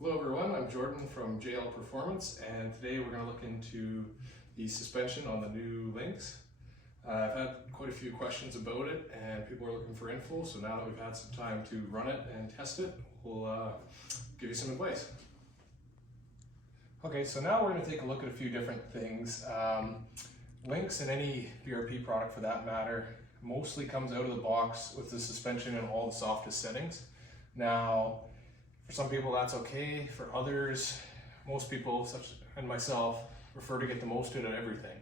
Hello everyone, I'm Jordan from JL Performance, and today we're going to look into the suspension on the new Lynx. I've had quite a few questions about it and people are looking for info, so now that we've had some time to run it and test it, we'll give you some advice. Okay, so now we're going to take a look at a few different things. Lynx, and any BRP product for that matter, mostly comes out of the box with the suspension in all the softest settings. Now, for some people that's okay, for others, most people, such as myself, prefer to get the most out of everything,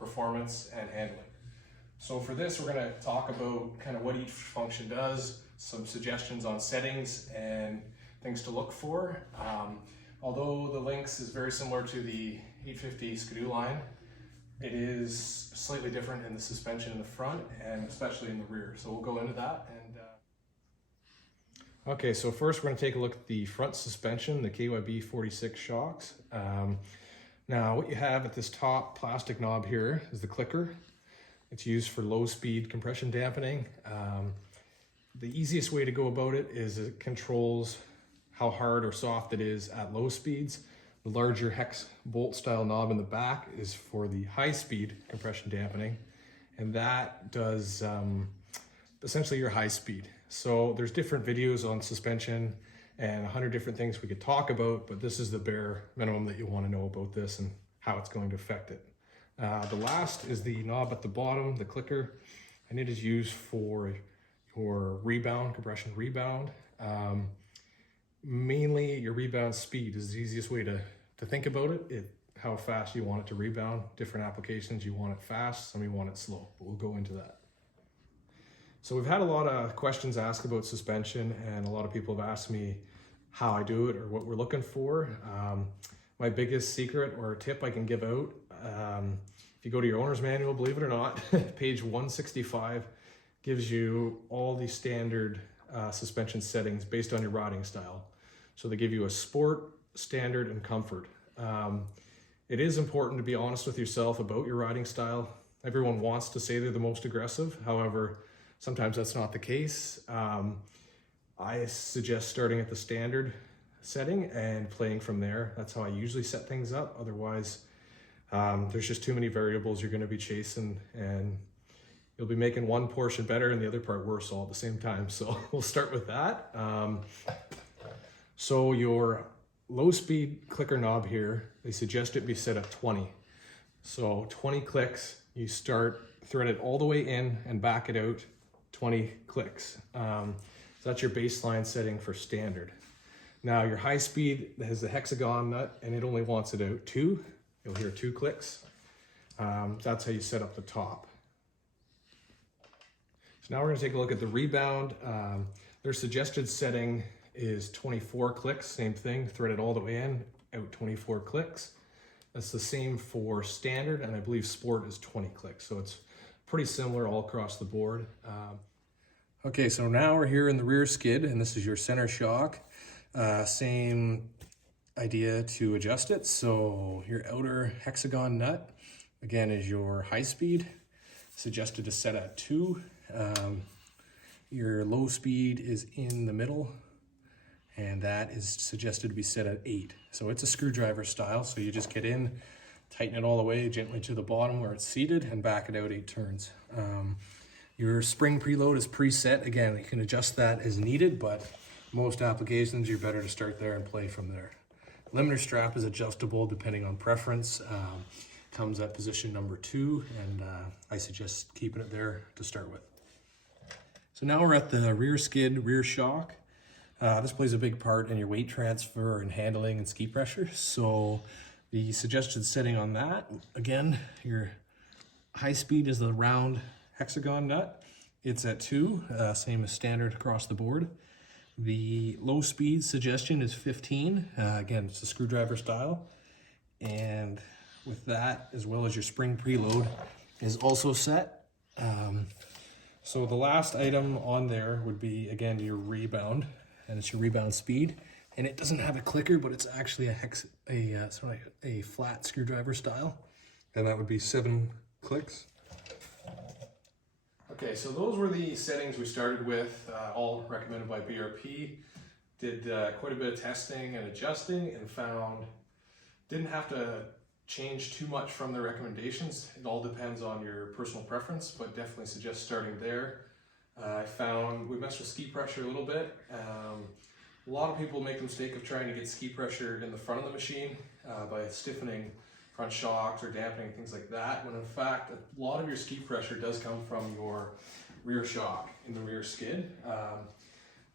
performance and handling. So for this, we're going to talk about kind of what each function does, some suggestions on settings and things to look for. Although the Lynx is very similar to the 850 Skidoo line, it is slightly different in the suspension in the front and especially in the rear. So we'll go into that. Okay, so first we're going to take a look at the front suspension, the KYB 46 shocks. Now what you have at this top plastic knob here is the clicker. It's used for low speed compression dampening. The easiest way to go about it is it controls how hard or soft it is at low speeds. The larger hex bolt style knob in the back is for the high speed compression dampening, and that does essentially your high speed. So there's different videos on suspension and 100 different things we could talk about, but this is the bare minimum that you want to know about this and how it's going to affect it. The last is the knob at the bottom, the clicker, and it is used for your rebound, compression rebound. Mainly your rebound speed is the easiest way to think about it. How fast you want it to rebound. Different applications, you want it fast, some you want it slow, but we'll go into that. So we've had a lot of questions asked about suspension, and a lot of people have asked me how I do it or what we're looking for. My biggest secret or tip I can give out, if you go to your owner's manual, believe it or not, page 165 gives you all the standard suspension settings based on your riding style. So they give you a sport, standard, and comfort. It is important to be honest with yourself about your riding style. Everyone wants to say they're the most aggressive. However, sometimes that's not the case. I suggest starting at the standard setting and playing from there. That's how I usually set things up. Otherwise, there's just too many variables you're going to be chasing, and you'll be making one portion better and the other part worse all at the same time. So we'll start with that. So your low speed clicker knob here, they suggest it be set at 20. So 20 clicks, you start, thread it all the way in and back it out 20 clicks. So that's your baseline setting for standard. Now your high speed has the hexagon nut and it only wants it out 2. You'll hear 2 clicks. That's how you set up the top. So now we're going to take a look at the rebound. Their suggested setting is 24 clicks, same thing, thread it all the way in, out 24 clicks. That's the same for standard, and I believe sport is 20 clicks. So it's pretty similar all across the board. Okay, so now we're here in the rear skid, and this is your center shock. Same idea to adjust it. So your outer hexagon nut, again, is your high speed, suggested to set at 2. Your low speed is in the middle, and that is suggested to be set at 8. So it's a screwdriver style, so you just get in, tighten it all the way gently to the bottom where it's seated, and back it out 8 turns. Your spring preload is preset. Again, you can adjust that as needed, but most applications you're better to start there and play from there. Limiter strap is adjustable depending on preference. Comes at position number 2, and I suggest keeping it there to start with. So now we're at the rear skid, rear shock. This plays a big part in your weight transfer and handling and ski pressure. So the suggested setting on that, again, your high speed is the round hexagon nut. It's at 2, same as standard across the board. The low speed suggestion is 15. Again, it's a screwdriver style. And with that, as well as your spring preload, is also set. So the last item on there would be, again, your rebound, and it's your rebound speed. And it doesn't have a clicker, but it's actually a flat screwdriver style, and that would be 7 clicks. Okay, so those were the settings we started with, all recommended by BRP. Did quite a bit of testing and adjusting and found didn't have to change too much from the recommendations. It all depends on your personal preference, but definitely suggest starting there. I found we messed with ski pressure a little bit. A lot of people make the mistake of trying to get ski pressure in the front of the machine by stiffening front shocks or dampening, things like that, when in fact a lot of your ski pressure does come from your rear shock in the rear skid.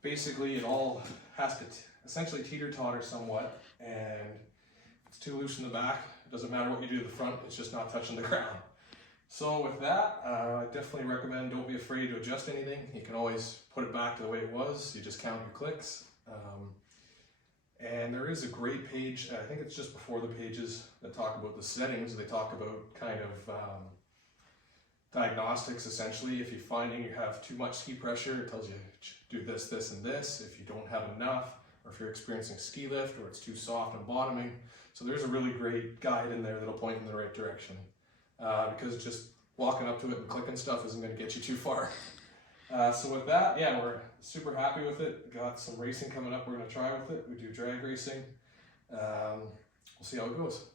Basically it all has to essentially teeter-totter somewhat, and if it's too loose in the back, it doesn't matter what you do to the front, it's just not touching the ground. So with that, I definitely recommend don't be afraid to adjust anything. You can always put it back to the way it was, you just count your clicks. And there is a great page, I think it's just before the pages that talk about the settings. They talk about kind of diagnostics essentially. If you're finding you have too much ski pressure, it tells you do this, this, and this. If you don't have enough, or if you're experiencing ski lift, or it's too soft and bottoming. So there's a really great guide in there that'll point in the right direction. Because just walking up to it and clicking stuff isn't going to get you too far. So with that, yeah, we're super happy with it. Got some racing coming up we're going to try with it. We do drag racing. We'll see how it goes.